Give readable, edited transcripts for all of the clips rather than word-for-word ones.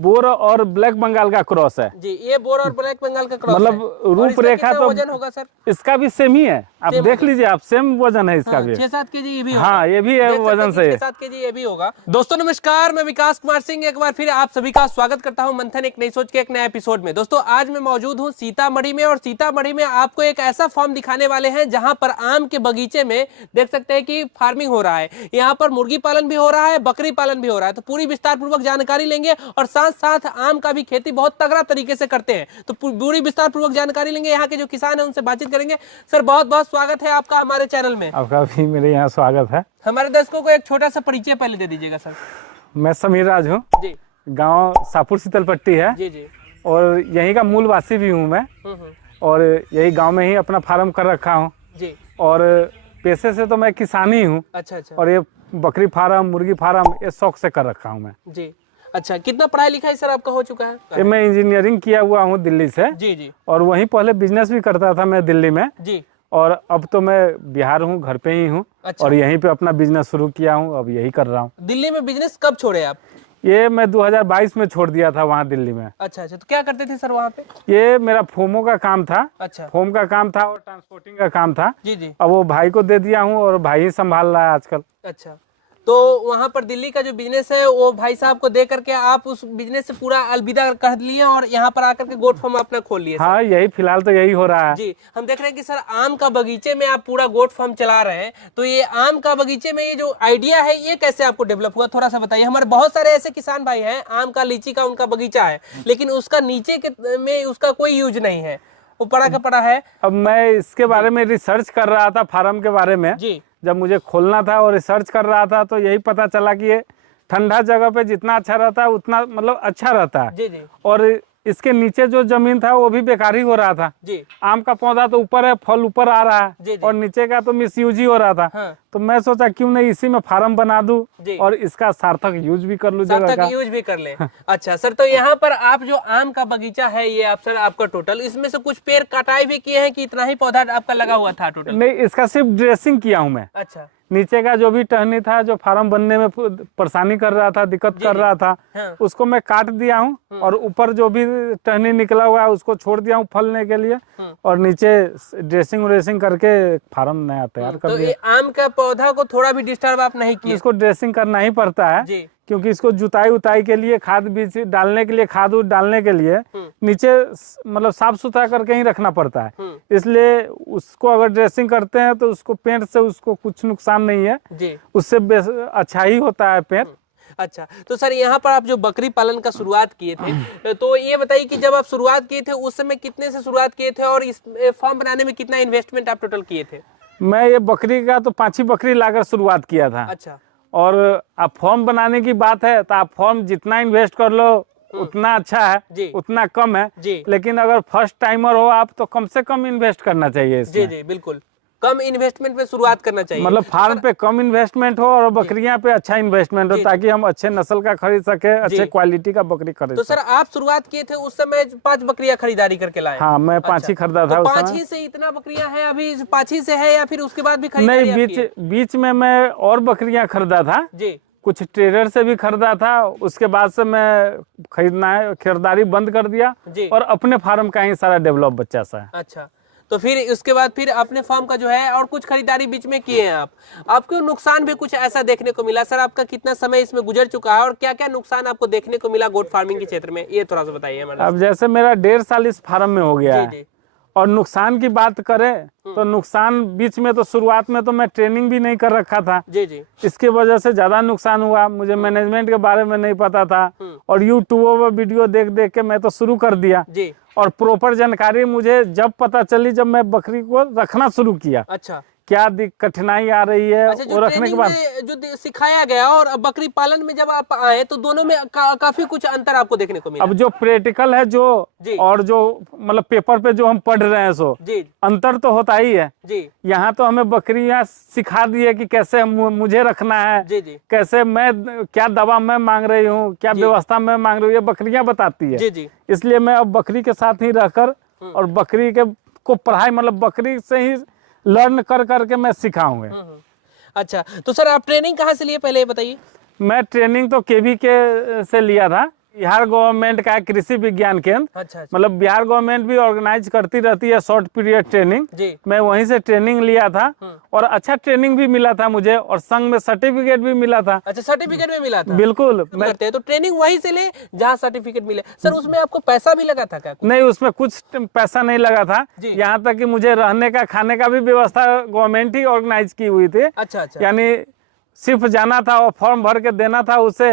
Bore और black Bengal का cross है जी। ये बोर और ब्लैक बंगाल का क्रॉस मतलब है। रूपरेखा तो वजन होगा सर? इसका भी सेम ही है, आप सेम देख वजन। लीजिए, आप सेम वजन है इसका हाँ, भी 6-7 केजी ये भी होगा। हाँ ये भी है वजन से। 6-7 केजी ये भी होगा। दोस्तों नमस्कार, मैं विकास कुमार सिंह एक बार फिर आप सभी का स्वागत करता हूं मंथन एक नई सोच के एक नए एपिसोड में। दोस्तों आज मैं मौजूद हूं सीतामढ़ी में और सीतामढ़ी में आपको एक ऐसा फार्म दिखाने वाले हैं जहां पर आम के बगीचे में देख सकते हैं कि फार्मिंग हो रहा है। यहाँ पर मुर्गी पालन भी हो रहा है, बकरी पालन भी हो रहा है। तो पूरी विस्तार पूर्वक जानकारी लेंगे और साथ साथ आम का भी खेती बहुत तगड़ा तरीके से करते हैं, तो पूरी विस्तार पूर्वक जानकारी लेंगे। यहाँ के जो किसान है उनसे बातचीत करेंगे। सर बहुत बहुत स्वागत है आपका हमारे चैनल में। आपका भी मेरे यहाँ स्वागत है। हमारे दर्शकों को एक छोटा सा परिचय पहले दे दीजिएगा सर। मैं समीर राज हूँ जी। गांव सापुर शीतलपट्टी है जी जी। और यहीं का मूल वासी भी हूँ मैं और यही गांव में ही अपना फार्म कर रखा हूँ जी। और पेशे से तो मैं किसान ही हूँ। अच्छा अच्छा। और ये बकरी फार्म मुर्गी फार्म ये शौक से कर रखा हूँ मैं। जी। अच्छा, कितना पढ़ाई लिखाई सर आपका हो चुका है? ये मैं इंजीनियरिंग किया हुआ हूँ दिल्ली से। जी जी। और वहीं पहले बिजनेस भी करता था मैं दिल्ली में जी। और अब तो मैं बिहार हूँ, घर पे ही हूँ। अच्छा। और यहीं पे अपना बिजनेस शुरू किया हूँ, अब यही कर रहा हूँ। दिल्ली में बिजनेस कब छोड़े आप? ये मैं 2022 में छोड़ दिया था वहाँ दिल्ली में। अच्छा अच्छा। तो क्या करते थे सर वहाँ पे? ये मेरा फोमो का काम था। अच्छा। फोम का काम था और ट्रांसपोर्टिंग का काम था। जी जी। अब वो भाई को दे दिया हूँ और भाई ही संभाल रहा है आजकल। अच्छा, तो वहाँ पर दिल्ली का जो बिजनेस है वो भाई साहब को दे करके आप उस बिजनेस से पूरा अलविदा कर लिए और यहाँ पर आकर के गोट फार्म अपना खोल लिए? हाँ यही फिलहाल तो यही हो रहा है। जी। हम देख रहे हैं कि सर आम का बगीचे में आप पूरा गोट फार्म चला रहे हैं, तो ये आम का बगीचे में ये जो आइडिया है ये कैसे आपको डेवलप हुआ, थोड़ा सा बताइए। हमारे बहुत सारे ऐसे किसान भाई हैं, आम का लीची का उनका बगीचा है लेकिन उसका नीचे के में उसका कोई यूज नहीं है, वो पड़ा का पड़ा है। अब मैं इसके बारे में रिसर्च कर रहा था फार्म के बारे में। जी। जब मुझे खोलना था और रिसर्च कर रहा था तो यही पता चला कि ये ठंडा जगह पे जितना अच्छा रहता है उतना मतलब अच्छा रहता है। जी जी। और इसके नीचे जो जमीन था वो भी बेकार ही हो रहा था। जी। आम का पौधा तो ऊपर है, फल ऊपर आ रहा जी है जी। और नीचे का तो मिसयूज ही हो रहा था। हाँ। तो मैं सोचा क्यों नहीं इसी में फार्म बना दूं जी। और इसका सार्थक यूज भी कर लूं, जगह का यूज भी कर ले। अच्छा सर, तो यहाँ पर आप जो आम का बगीचा है ये आप सर आपका टोटल इसमें से कुछ पेड़ कटाई भी किए हैं कि इतना ही पौधा आपका लगा हुआ था टोटल? नहीं, इसका सिर्फ ड्रेसिंग किया हूं मैं। अच्छा। नीचे का जो भी टहनी था जो फार्म बनने में परेशानी कर रहा था, दिक्कत कर रहा था, हाँ। उसको मैं काट दिया हूँ और ऊपर जो भी टहनी निकला हुआ है उसको छोड़ दिया हूँ फलने के लिए और नीचे ड्रेसिंग व्रेसिंग करके फार्म नया तैयार कर तो दिया। ये आम का पौधा को थोड़ा भी डिस्टर्ब आप नहीं किए? इसको ड्रेसिंग करना ही पड़ता है जी। क्योंकि इसको जुताई उताई के लिए खाद बीज डालने के लिए, खाद उद डालने के लिए नीचे मतलब साफ सुथरा करके ही रखना पड़ता है। इसलिए उसको अगर ड्रेसिंग करते हैं तो उसको पेंट से उसको कुछ नुकसान नहीं है जी। उससे अच्छा ही होता है पेंट। अच्छा, तो सर यहाँ पर आप जो बकरी पालन का शुरुआत किए थे तो ये बताइए कि जब आप शुरुआत किए थे उस समय कितने से शुरुआत किए थे और इस फार्म बनाने में कितना इन्वेस्टमेंट आप टोटल किए थे? मैं ये बकरी का तो 5 ही बकरी लाकर शुरुआत किया था। अच्छा। और आप फॉर्म बनाने की बात है तो आप फॉर्म जितना इन्वेस्ट कर लो उतना अच्छा है, जी। उतना कम है जी। लेकिन अगर फर्स्ट टाइमर हो आप तो कम से कम इन्वेस्ट करना चाहिए इसमें। जी जी बिल्कुल, कम इन्वेस्टमेंट में शुरुआत करना चाहिए। मतलब फार्म पे कम इन्वेस्टमेंट हो और बकरियां पे अच्छा इन्वेस्टमेंट हो ताकि हम अच्छे नस्ल का खरीद सके, अच्छे क्वालिटी का बकरी खरीद तो सर आप शुरुआत किए थे उस समय 5 बकरियां खरीदारी करके लाए? हाँ मैं 5 ही खरीदा था तो उस 5 समय। ही से इतना बकरियां हैं अभी? 5 ही से है या फिर उसके बाद भी खरीदारी? नहीं, बीच में मैं और बकरियां खरीदा था जी। कुछ ट्रेडर से भी खरीदा था, उसके बाद से मैं खरीदारी बंद कर दिया और अपने फार्म का ही सारा डेवलप बच्चा सा है। अच्छा, तो फिर उसके बाद फिर अपने फार्म का जो है और कुछ खरीदारी बीच में किए हैं आपको नुकसान भी कुछ ऐसा देखने को मिला? सर आपका कितना समय इसमें गुजर चुका है और क्या क्या नुकसान आपको देखने को मिला गोट फार्मिंग के क्षेत्र में, ये थोड़ा सा बताइए हमारे। अब जैसे मेरा 1.5 साल इस फार्म में हो गया जी। है और नुकसान की बात करें तो नुकसान बीच में तो शुरुआत में तो मैं ट्रेनिंग भी नहीं कर रखा था। जी जी। इसके वजह से ज्यादा नुकसान हुआ, मुझे मैनेजमेंट के बारे में नहीं पता था और यूट्यूब पर वीडियो देख देख के मैं तो शुरू कर दिया जी। और प्रॉपर जानकारी मुझे जब पता चली जब मैं बकरी को रखना शुरू किया। अच्छा, क्या कठिनाई आ रही है। अच्छा, और रखने के बाद जो सिखाया गया और बकरी पालन में जब आप आए तो दोनों में काफी कुछ अंतर आपको देखने को मिला? अब जो प्रैक्टिकल है जो और जो मतलब पेपर पे जो हम पढ़ रहे हैं सो जी। अंतर तो होता ही है जी। यहाँ तो हमें बकरियां सिखा दी है कि कैसे मुझे रखना है। जी जी। कैसे मैं क्या दवा मैं मांग रही हूँ, क्या व्यवस्था मैं मांग रही हूँ, ये बकरियां बताती है। जी जी। इसलिए मैं अब बकरी के साथ ही रहकर और बकरी को पढ़ाई मतलब बकरी से ही लर्न कर करके मैं सिखाऊंगा। अच्छा, तो सर आप ट्रेनिंग कहाँ से लिए पहले ये बताइए? मैं ट्रेनिंग तो केवी के से लिया था, बिहार गवर्नमेंट का है कृषि विज्ञान केंद्र। अच्छा। मतलब बिहार गवर्नमेंट भी ऑर्गेनाइज करती रहती है शॉर्ट पीरियड ट्रेनिंग। जी। मैं वहीं से ट्रेनिंग लिया था और अच्छा ट्रेनिंग भी मिला था मुझे और संग में सर्टिफिकेट भी मिला था। अच्छा, सर्टिफिकेट भी मिला था। बिल्कुल। करते हैं तो ट्रेनिंग वहीं से ले जहाँ सर्टिफिकेट मिले। सर उसमें आपको पैसा भी लगा था क्या? नहीं, उसमें कुछ पैसा नहीं लगा था। यहाँ तक कि मुझे रहने का खाने का भी व्यवस्था गवर्नमेंट ही ऑर्गेनाइज की हुई थी। अच्छा। यानी सिर्फ जाना था और फॉर्म भर के देना था उसे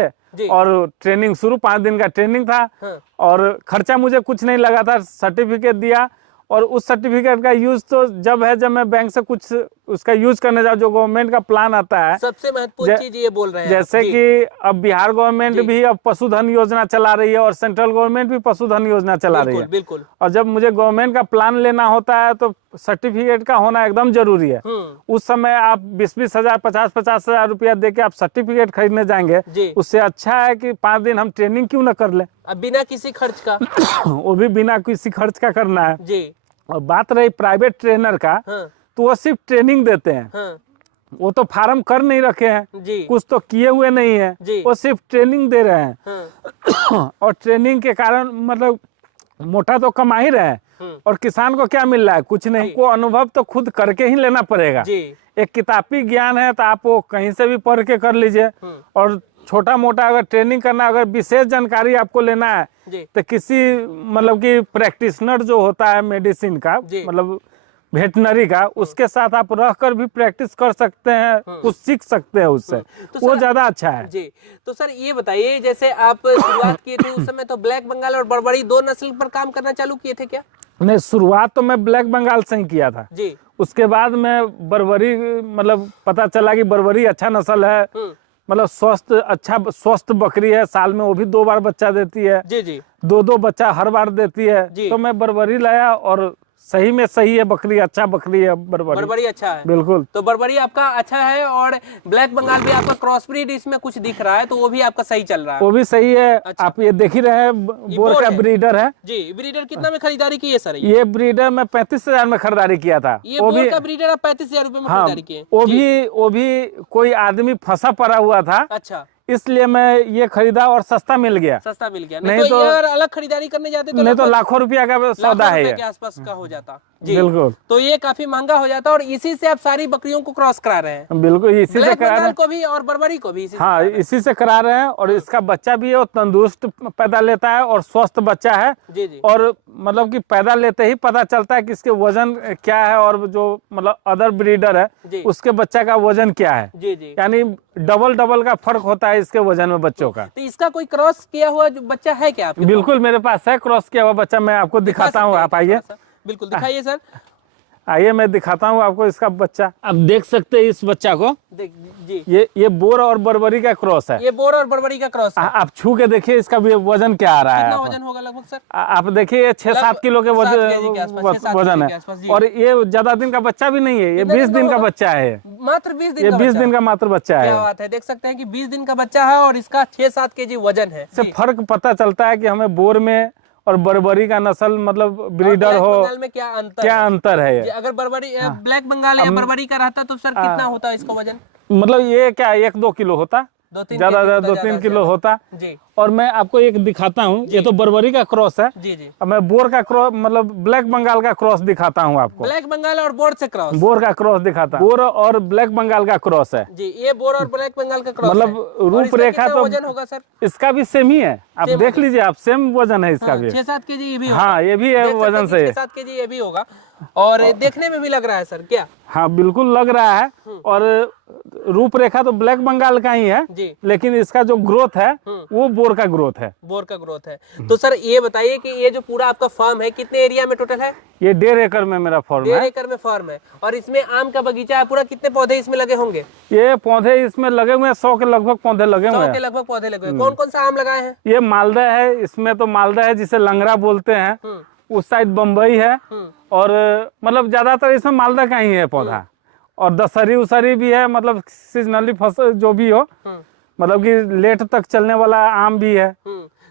और ट्रेनिंग शुरू, 5 दिन का ट्रेनिंग था। हाँ। और खर्चा मुझे कुछ नहीं लगा था। सर्टिफिकेट दिया और उस सर्टिफिकेट का यूज तो जब मैं बैंक से कुछ उसका यूज करने जाऊँ, जो गवर्नमेंट का प्लान आता है। सबसे महत्वपूर्ण चीज ये बोल रहे हैं जैसे कि अब बिहार गवर्नमेंट भी अब पशुधन योजना चला रही है और सेंट्रल गवर्नमेंट भी पशुधन योजना चला रही है। बिल्कुल। और जब मुझे गवर्नमेंट का प्लान लेना होता है तो सर्टिफिकेट का होना एकदम जरूरी है। उस समय आप 20-20 हजार 50-50 हजार रुपया दे के आप सर्टिफिकेट खरीदने जाएंगे, उससे अच्छा है कि 5 दिन हम ट्रेनिंग क्यों न कर ले, अब बिना किसी खर्च का। वो भी बिना किसी खर्च का करना है जी। और बात रही प्राइवेट ट्रेनर का, तो वो सिर्फ ट्रेनिंग देते हैं। वो तो फार्म कर नहीं रखे हैं जी। कुछ तो किए हुए नहीं है, वो सिर्फ ट्रेनिंग दे रहे हैं। और ट्रेनिंग के कारण मतलब मोटा तो कमा ही रहे हैं और किसान को क्या मिल रहा है? कुछ नहीं। को अनुभव तो खुद करके ही लेना पड़ेगा। एक किताबी ज्ञान है तो आप वो कहीं से भी पढ़ के कर लीजिए और छोटा मोटा अगर ट्रेनिंग करना, अगर विशेष जानकारी आपको लेना है तो किसी मतलब कि प्रैक्टिशनर जो होता है मेडिसिन का, मतलब वेटनरी का, उसके साथ आप रहकर भी प्रैक्टिस कर सकते हैं, कुछ सीख सकते हैं उससे। तो वो ज्यादा अच्छा है। जी। तो सर ये बताइए, जैसे आप शुरुआत किए थे उस समय तो ब्लैक बंगाल और बर्बरी 2 नस्ल पर काम करना चालू किए थे क्या? नहीं, शुरुआत तो मैं ब्लैक बंगाल से ही किया था जी। उसके बाद मैं बर्बरी, मतलब पता चला कि बर्बरी अच्छा नस्ल है, मतलब स्वस्थ बकरी है, साल में वो भी 2 बार बच्चा देती है। जी। 2 बच्चा हर बार देती है। तो मैं बर्बरी लाया और सही में सही है बकरी, अच्छा बकरी है बर्बरी अच्छा है। बिल्कुल। तो बर्बरी आपका अच्छा है और ब्लैक बंगाल भी आपका क्रॉस ब्रीड इसमें कुछ दिख रहा है, तो वो भी आपका सही चल रहा है? वो भी सही है। अच्छा। आप ये देख ही रहे हैं, बोर का ब्रीडर है। जी। ब्रीडर कितना में खरीदारी की है सर? ये ब्रीडर मैं 35 हजार में खरीदारी किया था। ये बोर का ब्रीडर आप 35 हजार रुपए में खरीदारी किए? वो भी कोई आदमी फंसा पड़ा हुआ था। अच्छा। इसलिए मैं ये खरीदा और सस्ता मिल गया। नहीं तो अगर अलग खरीदारी करने जाते तो नहीं तो लाखों रुपया का सौदा है, के आसपास का हो जाता। जी। बिल्कुल। तो ये काफी महंगा हो जाता और इसी से आप सारी बकरियों को क्रॉस करा रहे हैं? बिल्कुल, इसी से करा रहे हैं। को भी और बर्बरी को भी हाँ, इसी से करा रहे हैं। और इसका बच्चा भी है, वो तंदुरुस्त पैदा लेता है और स्वस्थ बच्चा है। जी। और मतलब कि पैदा लेते ही पता चलता है कि इसके वजन क्या है और जो मतलब अदर ब्रीडर है उसके बच्चा का वजन क्या है। जी। यानी डबल का फर्क होता है इसके वजन में बच्चों का। तो इसका कोई क्रॉस किया हुआ जो बच्चा है क्या आपके? बिल्कुल, मेरे पास है क्रॉस किया हुआ बच्चा, मैं आपको दिखाता हूँ। आप आइए। बिल्कुल दिखाइए सर। आइए, मैं दिखाता हूँ आपको इसका बच्चा। आप देख सकते हैं इस बच्चा को। जी। ये बोर और बर्बरी का क्रॉस है। ये बोर और बर्बरी का क्रॉस है। आप छू के देखिए इसका वजन क्या आ रहा है। कितना वजन होगा लगभग सर? आप देखिए 6-7 किलो के वजन है। और ये ज्यादा दिन का बच्चा भी नहीं है, ये 20 दिन का बच्चा है। मात्र 20 दिन? ये 20 दिन का मात्र बच्चा है। क्या बात है। देख सकते हैं कि 20 दिन का बच्चा है और इसका 6-7 केजी वजन है। इससे फर्क पता चलता है कि हमें बोर में और बर्बरी का नस्ल मतलब ब्रीडर हो, बंगाल में क्या अंतर है। अगर बर्बरी ब्लैक बंगाल या बर्बरी का रहता तो सर कितना होता इसका वजन? मतलब ये क्या 1-2 किलो होता, ज्यादा 2-3 किलो होता। जी। और मैं आपको एक दिखाता हूँ, ये तो बर्बरी का क्रॉस है। जी। अब मैं बोर का क्रॉस मतलब ब्लैक बंगाल का क्रॉस दिखाता हूँ आपको। ब्लैक बंगाल और बोर से क्रॉस? बोर का क्रॉस दिखाता हूँ। बोर और ब्लैक बंगाल का क्रॉस है। जी। ये बोर और ब्लैक बंगाल का क्रॉस मतलब रूपरेखा तो वजन होगा सर? इसका भी सेम ही है, आप देख लीजिए, आप सेम वजन है इसका भी। 6-7 केजी ये भी? हाँ, ये भी है वजन से 6-7 केजी ये भी होगा। और देखने में भी लग रहा है सर क्या? हाँ, बिल्कुल लग रहा है। और रूपरेखा तो ब्लैक बंगाल का ही है जी। लेकिन इसका जो ग्रोथ है वो बोर का ग्रोथ है। बोर का ग्रोथ है। तो सर ये बताइए कि ये जो पूरा आपका फार्म है कितने एरिया में टोटल है? ये 1.5 एकड़ में मेरा फार्म है। 1.5 एकड़ में फार्म है और इसमें आम का बगीचा है पूरा। कितने पौधे इसमें लगे होंगे? ये पौधे इसमें लगे हुए हैं 100 के लगभग पौधे लगे हुए हैं। 100 के लगभग पौधे लगे हुए। कौन कौन सा आम लगाए हैं? ये मालदा है, इसमें तो मालदा है जिसे लंगड़ा बोलते हैं। उस साइड बम्बई है और मतलब ज्यादातर इसमें मालदा का ही है पौधा। और दशहरी उसहरी भी है, मतलब सीजनली फसल जो भी हो, मतलब कि लेट तक चलने वाला आम भी है।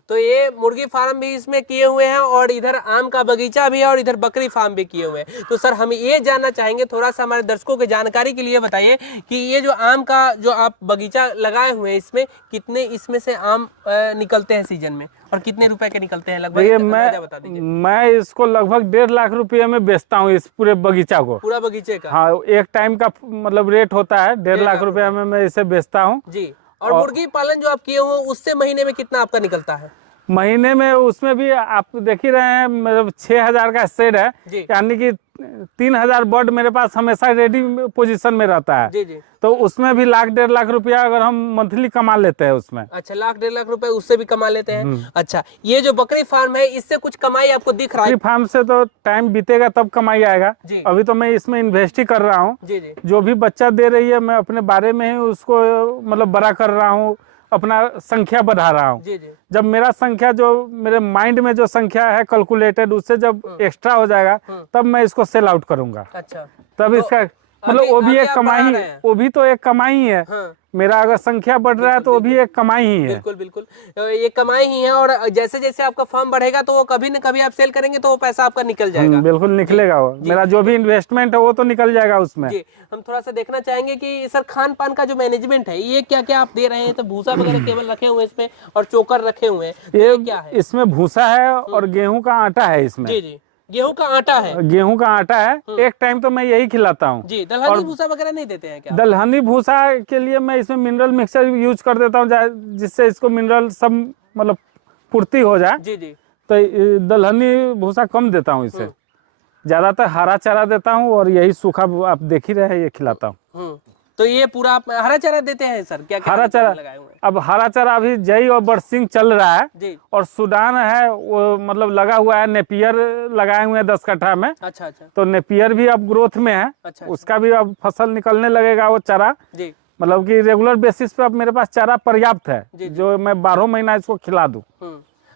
तो ये मुर्गी फार्म भी इसमें किए हुए हैं और इधर आम का बगीचा भी है और इधर बकरी फार्म भी किए हुए हैं। तो सर हम ये जानना चाहेंगे, थोड़ा सा हमारे दर्शकों की जानकारी के लिए बताइए कि ये जो आम का जो आप बगीचा लगाए हुए हैं, इसमें कितने इसमें से आम निकलते हैं सीजन में और कितने रुपए के निकलते हैं लगभग? देखिए बता दीजिए। मैं इसको लगभग 1.5 लाख रुपए में बेचता हूँ, इस पूरे बगीचा को। पूरा बगीचे का? हाँ, एक टाइम का मतलब रेट होता है 1.5 लाख रुपए में मैं इसे बेचता हूँ जी। और मुर्गी पालन जो आप किए हुए उससे महीने में कितना आपका निकलता है? महीने में उसमें भी आप देख ही रहे हैं, मतलब 6,000 का शेड है, यानी कि 3,000 बर्ड मेरे पास हमेशा रेडी पोजीशन में रहता है। जी जी। तो उसमें भी 1.5 लाख रुपया अगर हम मंथली कमा लेते हैं उसमें। अच्छा, 1.5 लाख रुपए उससे भी कमा लेते हैं। अच्छा, ये जो बकरी फार्म है इससे कुछ कमाई आपको दिख रहा है? बकरी फार्म से तो टाइम बीतेगा तब कमाई आएगा। अभी तो मैं इसमें इन्वेस्ट ही कर रहा हूँ। जो भी बच्चा दे रही है मैं अपने बारे में ही उसको मतलब बड़ा कर रहा हूँ, अपना संख्या बढ़ा रहा हूँ। जब मेरा संख्या जो मेरे माइंड में जो संख्या है कैलकुलेटेड, उससे जब एक्स्ट्रा हो जाएगा तब मैं इसको सेल आउट करूंगा। अच्छा, तब तो इसका मतलब वो भी एक कमाई, वो भी तो एक कमाई ही है। हाँ। मेरा अगर संख्या बढ़ रहा है तो वो भी एक कमाई ही है। बिल्कुल बिल्कुल, ये कमाई ही है। और जैसे जैसे आपका फर्म बढ़ेगा तो वो कभी न कभी आप सेल करेंगे तो वो पैसा आपका निकल जाएगा। बिल्कुल निकलेगा वो, मेरा जो भी इन्वेस्टमेंट है वो तो निकल जाएगा उसमें। जी, हम थोड़ा सा देखना चाहेंगे कि सर खान पान का जो मैनेजमेंट है ये क्या क्या आप दे रहे हैं? तो भूसा वगैरह केवल रखे हुए हैं इसमें और चोकर रखे हुए हैं, ये क्या है? इसमें भूसा है और गेहूं का आटा है इसमें। जी जी, गेहूं का आटा है? गेहूं का आटा है। एक टाइम तो मैं यही खिलाता हूँ जी। दलहनी भूसा वगैरह नहीं देते हैं क्या? दलहनी भूसा के लिए मैं इसमें मिनरल मिक्सचर यूज कर देता हूँ, जिससे इसको मिनरल सब मतलब पूर्ति हो जाए। जी जी। तो दलहनी भूसा कम देता हूँ इसे, ज्यादातर हरा चारा देता हूँ और यही सूखा आप देख ही रहे हैं ये खिलाता हूँ। तो ये पूरा आप हरा चारा देते हैं सर? क्या क्या हरा चारा लगाए हुए हैं? अब हरा चारा अभी जई और बरसिंग चल रहा है जी। और सूडान है वो मतलब लगा हुआ है, नेपियर लगाए हुए हैं 10 कट्ठा में। अच्छा अच्छा। तो नेपियर भी अब ग्रोथ में है। अच्छा, उसका भी अब फसल निकलने लगेगा वो चारा जी। मतलब कि रेगुलर बेसिस पे अब मेरे पास चारा पर्याप्त है जी। जो मैं 12 महीना इसको खिला दूं।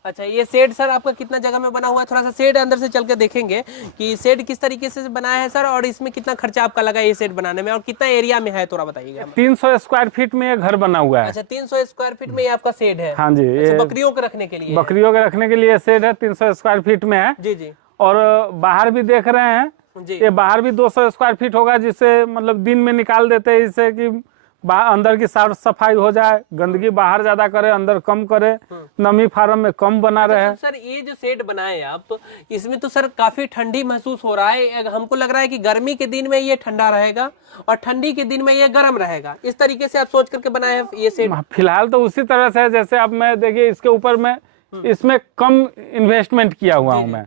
अच्छा, ये शेड सर आपका कितना जगह में बना हुआ है? थोड़ा सा शेड अंदर से चल के देखेंगे कि शेड किस तरीके से बनाया है सर, और इसमें कितना खर्चा आपका लगा ये शेड बनाने में और कितना एरिया में है, थोड़ा बताइएगा। 300 स्क्वायर फीट में ये घर बना हुआ है। अच्छा, 300 स्क्वायर फीट में ये आपका शेड है? हाँ जी। अच्छा, बकरियों के रखने के लिए? बकरियों के रखने के लिए शेड है, 300 स्क्वायर फीट में है जी जी। और बाहर भी देख रहे हैं जी, ये बाहर भी 200 स्क्वायर फीट होगा, जिससे मतलब दिन में निकाल देते हैं, इससे कि अंदर की साफ सफाई हो जाए, गंदगी बाहर ज्यादा करे अंदर कम करे, नमी फार्म में कम बना रहे। तो सर ये जो शेड बनाए आप, तो इसमें तो सर काफी ठंडी महसूस हो रहा है। हमको लग रहा है कि गर्मी के दिन में ये ठंडा रहेगा और ठंडी के दिन में ये गर्म रहेगा, इस तरीके से आप सोच करके बनाए हैं ये शेड? फिलहाल तो उसी तरह से है जैसे अब मैं देखिए इसके ऊपर मैं इसमें कम इन्वेस्टमेंट किया हुआ हूँ। मैं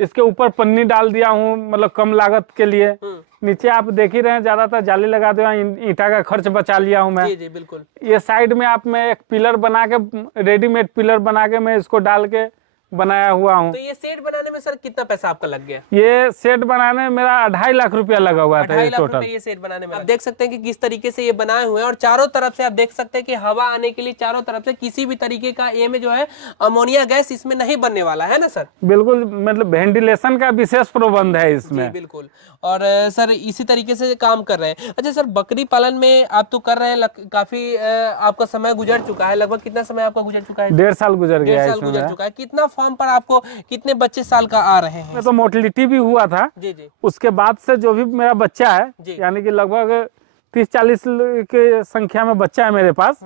इसके ऊपर पन्नी डाल दिया हूँ, मतलब कम लागत के लिए। नीचे आप देख ही रहे हैं ज्यादातर जाली लगा दिया, ईंटा का खर्च बचा लिया हूँ मैं। जी जी बिल्कुल। ये साइड में आप मैं एक पिलर बना के, रेडीमेड पिलर बना के मैं इसको डाल के बनाया हुआ हूँ। तो ये सेट बनाने में सर कितना पैसा आपका लग गया? ये सेट बनाने में मेरा 2.5 लाख रुपया लगा हुआ था। 2.5 लाख रुपए ये सेट बनाने में। आप देख सकते हैं कि किस तरीके से ये बनाए हुए हैं और चारों तरफ से आप देख सकते हैं कि हवा आने के लिए चारों तरफ से किसी भी तरीके का ये में जो है अमोनिया गैस इसमें नहीं बनने वाला है ना सर? बिल्कुल, मतलब वेंटिलेशन का विशेष प्रबंध है इसमें। बिल्कुल। और सर इसी तरीके से काम कर रहे हैं। अच्छा सर, बकरी पालन में आप तो कर रहे हैं, काफी आपका समय गुजर चुका है। लगभग कितना समय आपका गुजर चुका है? 1.5 साल गुजर गया है। 1.5 साल गुजर चुका है। कितना फार्म पर आपको कितने बच्चे साल का आ रहे हैं? तो मोर्टेलिटी भी हुआ था जी जी। उसके बाद से जो भी मेरा बच्चा है, यानी कि लगभग 30-40 के संख्या में बच्चा है मेरे पास,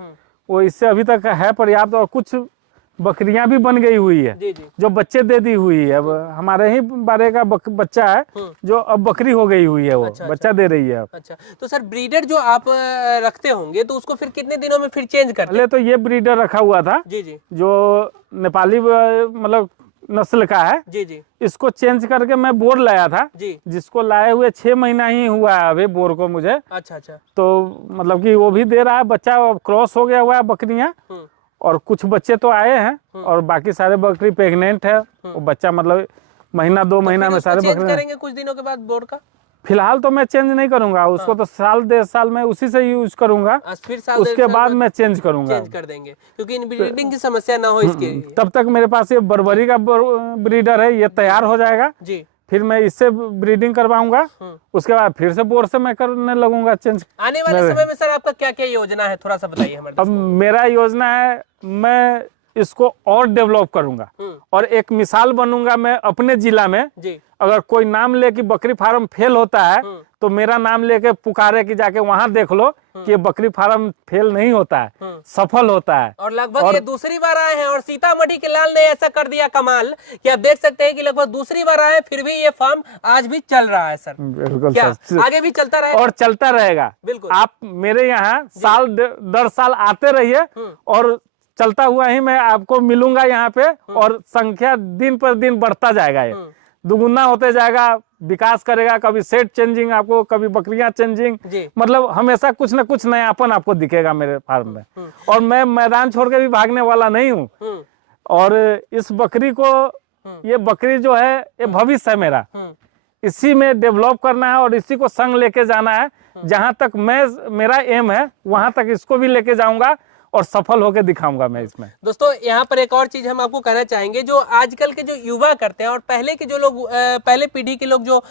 वो इससे अभी तक है पर्याप्त। और कुछ बकरियां भी बन गई हुई है जी जी। जो बच्चे दे दी हुई है। अब हमारे ही बारे का बच्चा है जो अब बकरी हो गई हुई है, वो बच्चा दे रही है। अच्छा, तो सर ब्रीडर जो आप रखते होंगे तो उसको फिर कितने दिनों में फिर चेंज करते हैं? पहले तो ये ब्रीडर रखा हुआ था जी जी, जो नेपाली मतलब नस्ल का है जी जी। इसको चेंज करके मैं बोर लाया था जी, जिसको लाए हुए 6 महीना ही हुआ है अभी बोर को मुझे। अच्छा अच्छा। तो मतलब कि वो भी दे रहा है बच्चा, क्रॉस हो गया हुआ है बकरियां, और कुछ बच्चे तो आए हैं और बाकी सारे बकरी प्रेग्नेंट है। वो बच्चा मतलब महीना 2 महीना में सारे बकरी करेंगे कुछ दिनों के बाद बोर का? फिलहाल तो मैं चेंज नहीं करूंगा उसको, तो साल 1.5 साल में उसी से यूज करूंगा, फिर साल उसके बाद मैं चेंज करूंगा। चेंज कर देंगे क्योंकि इनब्रीडिंग की समस्या ना हो इसके। तब तक मेरे पास ये बर्बरी का ब्रीडर है, ये तैयार हो जाएगा जी, फिर मैं इससे ब्रीडिंग करवाऊंगा, उसके बाद फिर से बोर से मैं करने लगूंगा चेंज। आने वाले समय में सर आपका क्या क्या योजना है, थोड़ा सा बताइए हमारे। अब मेरा योजना है, मैं इसको और डेवलप करूंगा और एक मिसाल बनूंगा मैं अपने जिला में। जी। अगर कोई नाम ले कि बकरी फार्म फेल होता है तो मेरा नाम लेके पुकारे कि जाके वहां देख लो कि ये बकरी फार्म फेल नहीं होता है, सफल होता है। और लगभग ये दूसरी बार आए हैं और सीतामढ़ी के लाल ने ऐसा कर दिया कमाल कि आप देख सकते हैं कि लगभग दूसरी बार आए फिर भी ये फार्म आज भी चल रहा है सर। बिल्कुल क्या सर, आगे भी चलता रहेगा? और चलता रहेगा। बिल्कुल। आप मेरे यहाँ साल दर साल आते रहिए और चलता हुआ ही मैं आपको मिलूंगा यहाँ पे, और संख्या दिन पर दिन बढ़ता जाएगा, ये दुगुना होते जाएगा, विकास करेगा। कभी सेट चेंजिंग आपको, कभी बकरियां चेंजिंग, मतलब हमेशा कुछ न कुछ नयापन आपको दिखेगा मेरे फार्म में। और मैं मैदान छोड़ के भी भागने वाला नहीं हूँ। और इस बकरी को, ये बकरी जो है ये भविष्य है मेरा, इसी में डेवलप करना है और इसी को संग लेके जाना है। जहां तक मेरा एम है वहां तक इसको भी लेके जाऊंगा और सफल होकर दिखाऊंगा मैं इसमें। दोस्तों यहाँ पर एक और चीज हम आपको कहना चाहेंगे, जो आजकल के जो युवा करते हैं और पहले के जो लोग, पहले पीढ़ी के लोग जो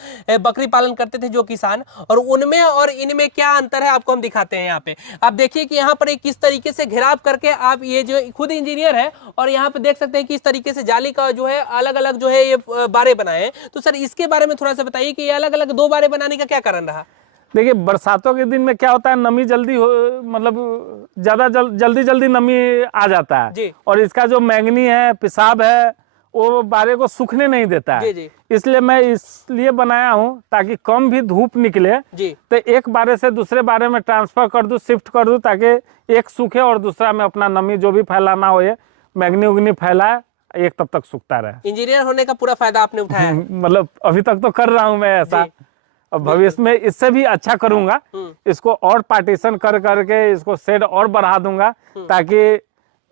बकरी पालन करते थे जो किसान, और उनमें और इनमें क्या अंतर है आपको हम दिखाते हैं। यहाँ पे आप देखिए कि यहाँ पर एक किस तरीके से घेराव करके, आप ये जो खुद इंजीनियर है और यहाँ पे देख सकते हैं किस तरीके से जाली का जो है अलग अलग जो है ये बारे बनाए हैं। तो सर इसके बारे में थोड़ा सा बताइए कि ये अलग अलग 2 बारे बनाने का क्या कारण रहा? देखिए, बरसातों के दिन में क्या होता है, नमी जल्दी मतलब ज्यादा जल्दी नमी आ जाता है जी। और इसका जो मैंगनी है, पेशाब है, वो बारे को सूखने नहीं देता है। जी। इसलिए मैं इसलिए बनाया हूँ ताकि कम भी धूप निकले जी। तो एक बारे से दूसरे बारे में ट्रांसफर कर दूं, शिफ्ट कर दूं, ताकि एक सूखे और दूसरा में अपना नमी जो भी फैलाना हो, ये मैंगनी उगनी फैलाए, एक तब तक सूखता रहे। इंजीनियर होने का पूरा फायदा आपने उठाया है। मतलब अभी तक तो कर रहा हूँ मैं ऐसा, और भविष्य में इससे भी अच्छा करूंगा। इसको और पार्टीशन कर करके इसको शेड और बढ़ा दूंगा, ताकि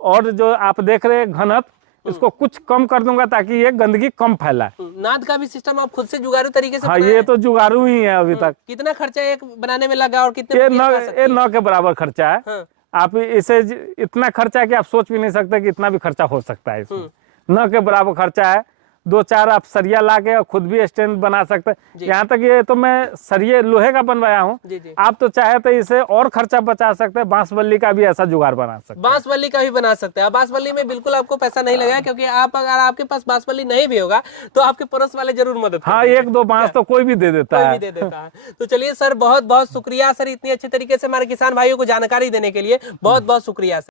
और जो आप देख रहे हैं घनत्व, इसको कुछ कम कर दूंगा ताकि ये गंदगी कम फैलाए। नाद का भी सिस्टम आप खुद से जुगाड़ू तरीके से? हाँ, ये तो जुगाड़ू ही है अभी तक। कितना खर्चा एक बनाने में लगा और कितने? ये 9 के बराबर खर्चा है। हाँ। आप इसे इतना खर्चा है कि आप सोच भी नहीं सकते कि इतना भी खर्चा हो सकता है इसमें। 9 के बराबर खर्चा है। 2-4 आप सरिया लाके और खुद भी स्टैंड बना सकते हैं। यहाँ तक ये तो मैं सरिये लोहे का बनवाया हूँ। आप तो चाहे तो इसे और खर्चा बचा सकते हैं, बांस बल्ली का भी ऐसा जुगाड़ बना सकते हैं। बांस बल्ली का भी बना सकते हैं। बांस बल्ली में बिल्कुल आपको पैसा नहीं लगेगा, क्योंकि आप अगर आपके पास बांस बल्ली नहीं भी होगा तो आपके पड़ोस वाले जरूर मदद करेंगे। हाँ, 1-2 बांस तो कोई भी दे देता है। तो चलिए सर, बहुत बहुत शुक्रिया सर, इतनी अच्छे तरीके से हमारे किसान भाइयों को जानकारी देने के लिए बहुत बहुत शुक्रिया सर।